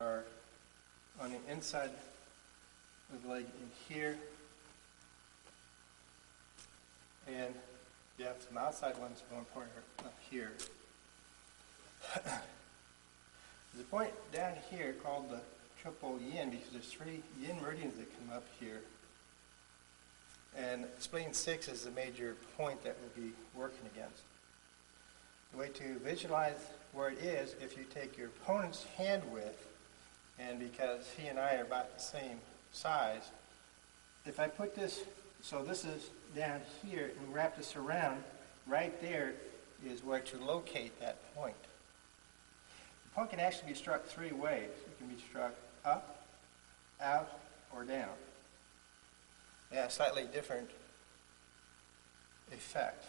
are on the inside of the leg in here, and you have some outside ones more important up here. There's a point down here called the triple yin because there's 3 yin meridians that come up here. And spleen 6 is the major point that we'll be working against. The way to visualize where it is, if you take your opponent's hand width, and because he and I are about the same size, if I put this, so this is down here, and wrap this around, right there is where to locate that point. The point can actually be struck 3 ways. It can be struck up, out, or down. They have slightly different effects.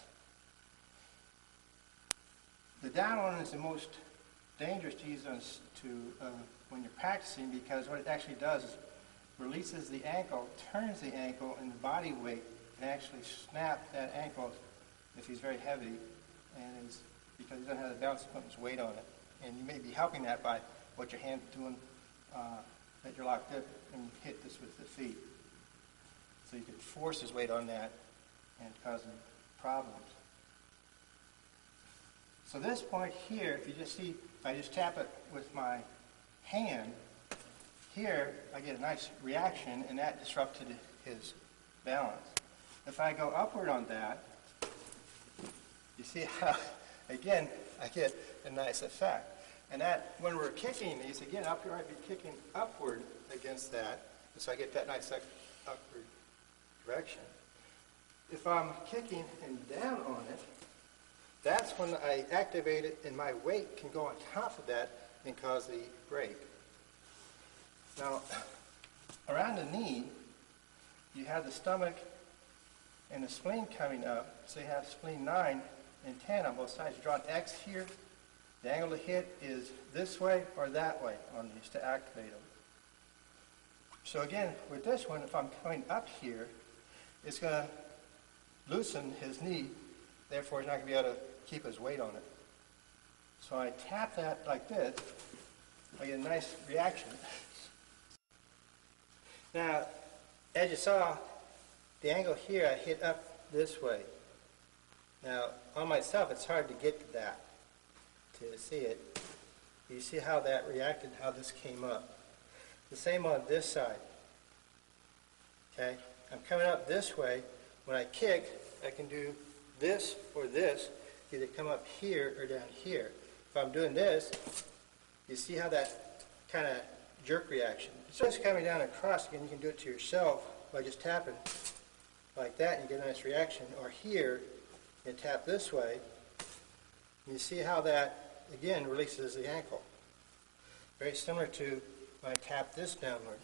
The down one is the most dangerous to use when you're practicing, because what it actually does is releases the ankle, turns the ankle, and the body weight can actually snap that ankle if he's very heavy, and because he doesn't have the balance to put his weight on it. And you may be helping that by what your hand's doing, that you're locked up, and you hit this with the feet. So you could force his weight on that and cause him problems. So this point here, if you just see, if I just tap it with my hand, here I get a nice reaction, and that disrupted his balance. If I go upward on that, you see how, again, I get a nice effect. And that, when we're kicking these, again, up here I'd be kicking upward against that, and so I get that nice upward direction. If I'm kicking and down on it, that's when I activate it, and my weight can go on top of that and cause the break. Now, around the knee, you have the stomach and the spleen coming up. So you have spleen 9 and 10 on both sides. You draw an X here. The angle to hit is this way or that way on these to activate them. So again, with this one, if I'm coming up here, it's going to loosen his knee. Therefore, he's not going to be able to keep his weight on it. So I tap that like this. I get a nice reaction. Now, as you saw, the angle here, I hit up this way. Now, on myself, it's hard to get to that, to see it. You see how that reacted, how this came up. The same on this side. Okay? I'm coming up this way. When I kick, I can do this or this, either come up here or down here. If I'm doing this, you see how that kind of jerk reaction. So it's coming down across. Again, you can do it to yourself by just tapping like that, and you get a nice reaction. Or here, you tap this way, and you see how that, again, releases the ankle. Very similar to when I tap this downward.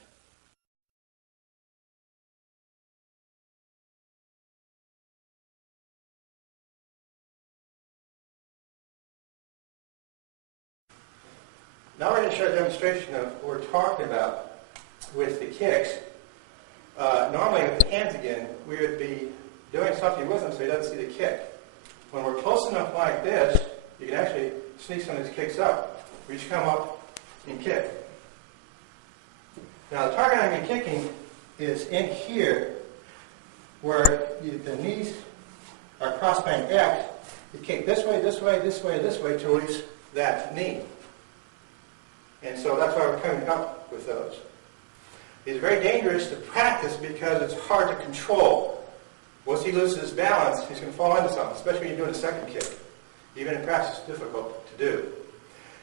Now we're going to show a demonstration of what we're talking about with the kicks. Normally with the hands again, we would be doing something with him so he doesn't see the kick. When we're close enough like this, you can actually sneak some of these kicks up. We just come up and kick. Now the target I'm kicking is in here where the knees are crossed by an X. You kick this way, this way, this way, this way to release that knee. And so that's why we're coming up with those. It's very dangerous to practice because it's hard to control. Once he loses his balance, he's going to fall into something, especially when you're doing a second kick. Even in practice, it's difficult to do.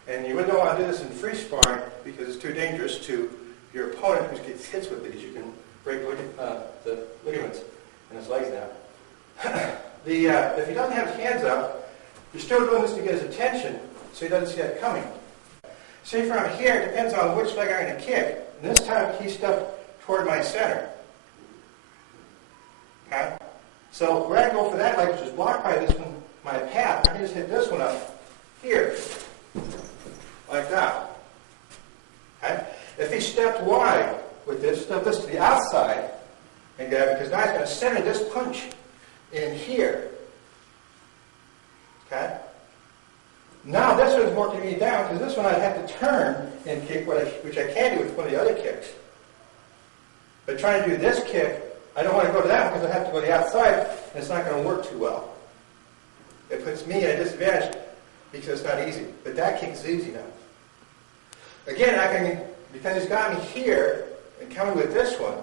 And you wouldn't want to do this in free sparring because it's too dangerous to your opponent who gets hits with it, because you can break the ligaments in his legs now. If he doesn't have his hands up, you're still doing this to get his attention so he doesn't see that coming. See, from here, it depends on which leg I'm going to kick. And this time, he stepped toward my center. Okay? So we're going to go for that leg, which is blocked by this one, my path. I can just hit this one up here, like that. Okay? If he stepped wide with this, step this to the outside, and because now he's going to center this punch in here. Okay? Now this one's working me down, because this one I'd have to turn and kick, which I can do with one of the other kicks. But trying to do this kick, I don't want to go to that one because I have to go to the outside, and it's not going to work too well. It puts me at a disadvantage because it's not easy. But that kick is easy now. Again, I can, because he's got me here and coming with this one,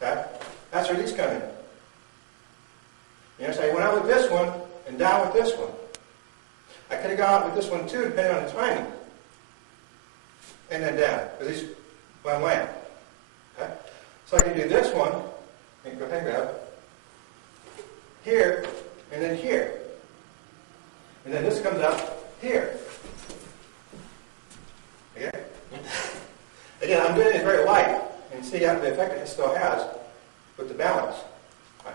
okay, that's where these come in. You know, so I went out with this one and down with this one. I could have gone out with this one too, depending on the timing. And then down, because he's one way. Okay? So I can do this one, and go ahead and grab, here, and then here. And then this comes out here. Okay? Again, I'm doing it very light, and see how the effect it still has with the balance. Right.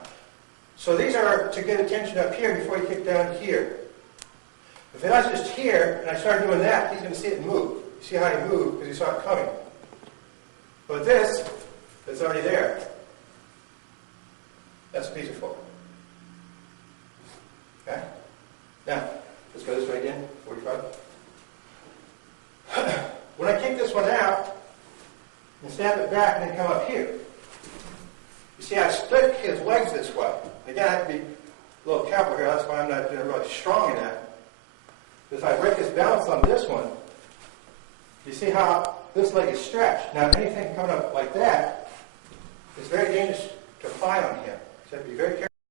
So these are to get attention up here before you kick down here. If it was just here, and I start doing that, he's going to see it move. You see how he moved because he saw it coming. But this, it's already there. That's what these are for. Okay? Now, let's go this way again, 45. When I kick this one out, and snap it back, and then come up here. You see, I split his legs this way. Again, I have to be a little careful here. That's why I'm not really strong in that. If I break his balance on this one, you see how this leg is stretched. Now, anything coming up like that is very dangerous to apply on him. So you have to be very careful.